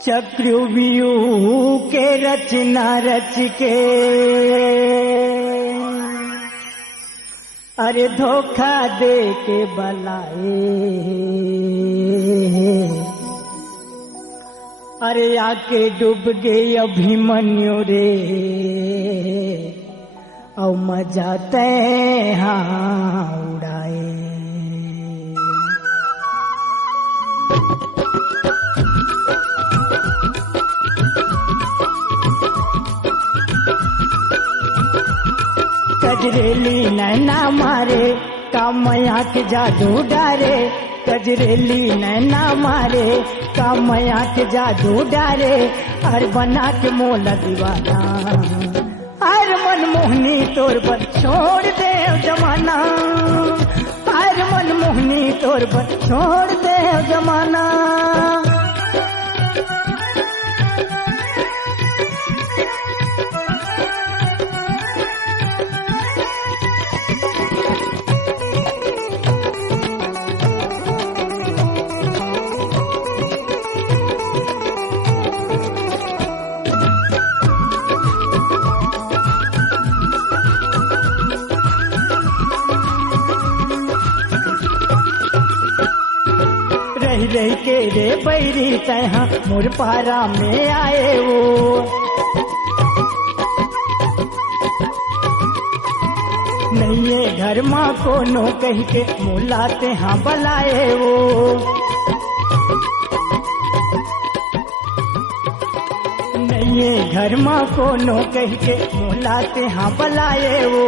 चक्रव्यूह के रचना रच के अरे धोखा दे के बलाए, अरे आके डूब गए अभिमन्यु रे और मजा तय हाँ उड़ाए। कजरेली नैना मारे कामया के जादू डारे, कजरेली नैना मारे कामया के जादू डारे, हर बना के मोला दीवाना, हर मनमोहनी तोर पर छोड़ दे जमाना, हर मनमोहनी तोर पर छोड़ दे जमाना। रही के रे बैरी तहा मुरपारा में आए वो, नहीं ये घर माँ को नो कह के मुलाते हाँ बलाए वो, नहीं ये घर माँ को नो कह के मुलाते हाँ बलाए वो।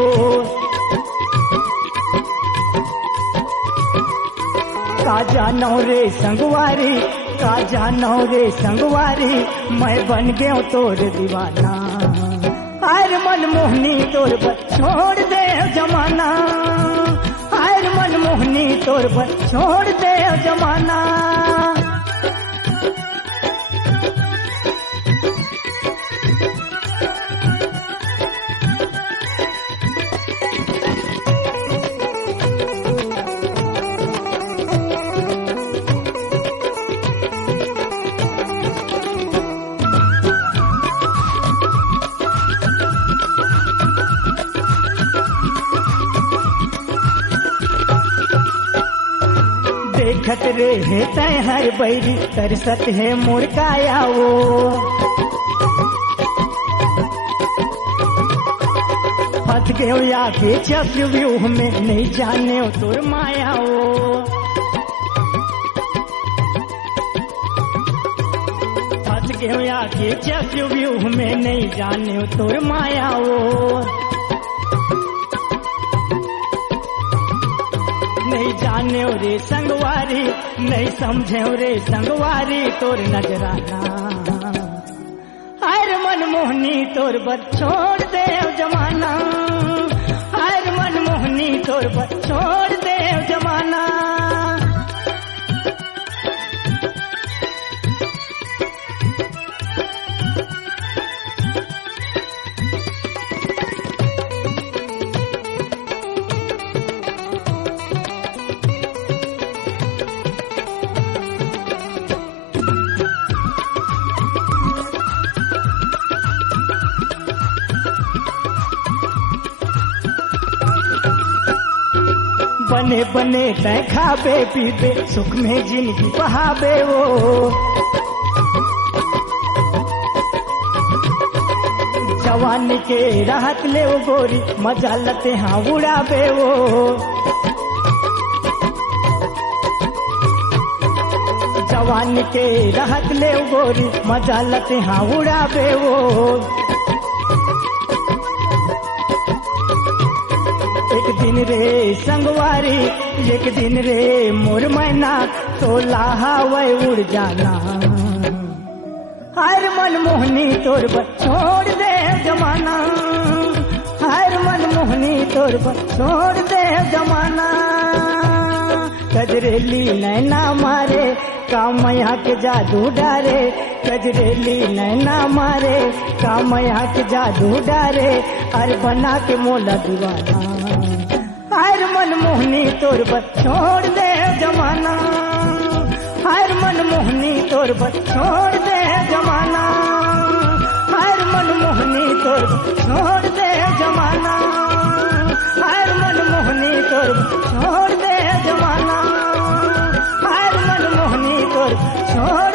का जानो रे संगवारी, का जानो रे संगवारी, मैं बन गया तोर दीवाना, हर मनमोहनी तोर पर छोड़ दे जमाना, हर मनमोहनी तोर पर छोड़ दे जमाना। देखत रे है तय हर बैरी तरसत है मुर्काया वो, फंस गयो या के चक्रव्यूह में नहीं जाने तोर माया वो, फंस गयो या के चक्रव्यूह में नहीं जाने तोर माया वो, नहीं जाने रे संगवारी, नहीं समझे रे संगवारी तोर नजराना, हर मनमोहनी तोर पर छोड़ दे जमाना, हर मनमोहनी तोर पर छोड़ दे जमाना। बने बने तय खाबे पीबे सुख में जिंदगी बहाबे वो, जवानी के राहत ले वो गोरी मजा लते हाँ उड़ाबे वो, जवानी के राहत ले वो गोरी मजा लते हाँ उड़ाबे वो। एक दिन रे संगवारी, एक दिन रे मोर मैना तो लाहावे उड़ जाना, हर मनमोहनी तोर पर छोड़ दे जमाना, हर मनमोहनी तोर पर छोड़ दे जमाना। कजरेली नैना मारे कामया के जादू डारे, कजरेली नैना मारे कामया के जादू डारे, अरे बना के मोला दीवाना, हर मनमोहनी तोर पर छोड़ दे जमाना, हर मन मनमोहनी तोर बस छोड़ दे जमाना, हर मनमोहनी तोर छोड़ दे जमाना, हर मनमोहनी तोर छोड़ दे जमाना, हर मनमोहनी तोर छोड़